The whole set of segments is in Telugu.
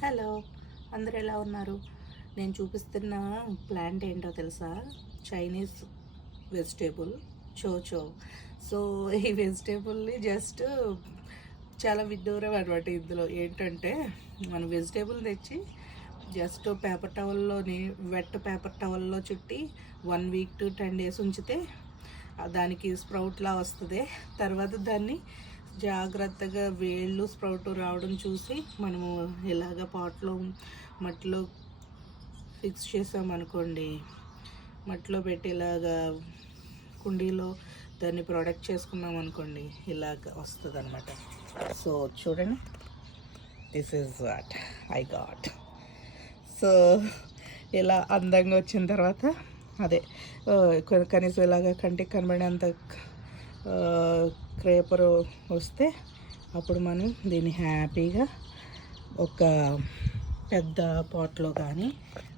హలో అందరు ఎలా ఉన్నారు? నేను చూపిస్తున్న ప్లాంట్ ఏంటో తెలుసా? Chinese vegetable చోచో. సో ఈ వెజిటేబుల్ని జస్ట్ చాలా విడ్డూరం అనమాట ఇందులో. ఏంటంటే మనం వెజిటేబుల్ తెచ్చి జస్ట్ పేపర్ టవల్లోని వెట్ పేపర్ టవల్లో చుట్టి one week to ten days ఉంచితే దానికి స్ప్రౌట్లా వస్తుంది. తర్వాత దాన్ని జాగ్రత్తగా వేళ్ళు స్ప్రౌట్ రావడం చూసి మనము ఇలాగ పాట్లో మట్టిలో ఫిక్స్ చేసామనుకోండి మట్టిలో పెట్టి ఇలాగా కుండీలో దాన్ని ప్రొడక్ట్ చేసుకున్నాం అనుకోండి ఇలాగ వస్తుంది అనమాట సో చూడండి. This is what I got so ఇలా అందంగా వచ్చిన తర్వాత అదే కనీసం ఇలాగ కంటికి కనబడేంత క్రేపర్ వస్తే అప్పుడు మనం దీన్ని హ్యాపీగా ఒక పెద్ద పాట్లో కానీ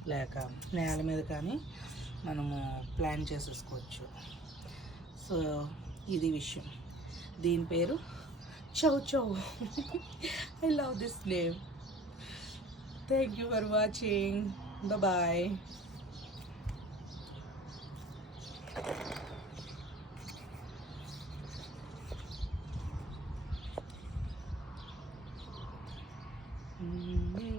లేక నేల మీద కానీ మనము ప్లాన్ చేసేసుకోవచ్చు. సో ఇది విషయం. దీని పేరు chow chow. I love this name thank you for watching bye 嗯